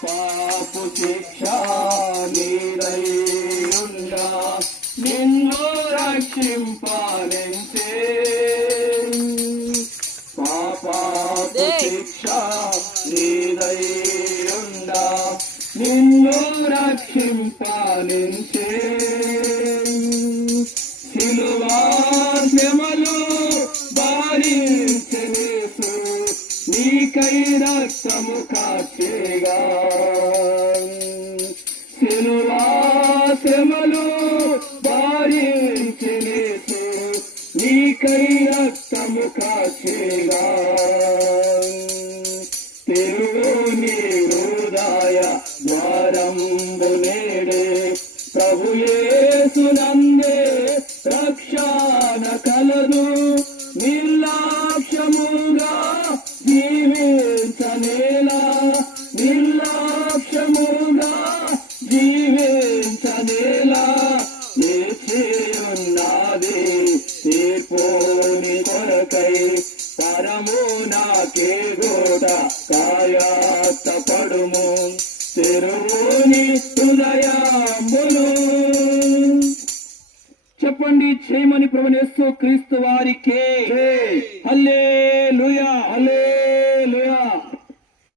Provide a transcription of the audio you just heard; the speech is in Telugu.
పాపాపు శిక్ష నీదైయుండా నిన్ను రక్షింపాలెంచే పాపాపు శిక్ష నీదైయుండా నిన్ను రక్షింపాలెంచే సిలువా శ్రమలు భరించెను నీకై రక్తము కార్చెగా సిలువా శ్రమలు భరించెను నీకై రక్తము కార్చెగా తిరుగు నీ హృదయ ద్వారంబు నేడే ప్రభు యేసునందే రక్షణ కలదు నిర్లక్ష్యముగా జీవించనేలా నిర్లక్ష్యముగా జీవించనేలా నిలిచియున్నది తీర్పుని కొరకై పరము నాకే గోడ కాయాత పడుము తెరువుని హృదయమును చెప్పండి చేయమని ప్రభువు యేసు క్రీస్తు వారికి హల్లెలూయా హల్లెలూయా.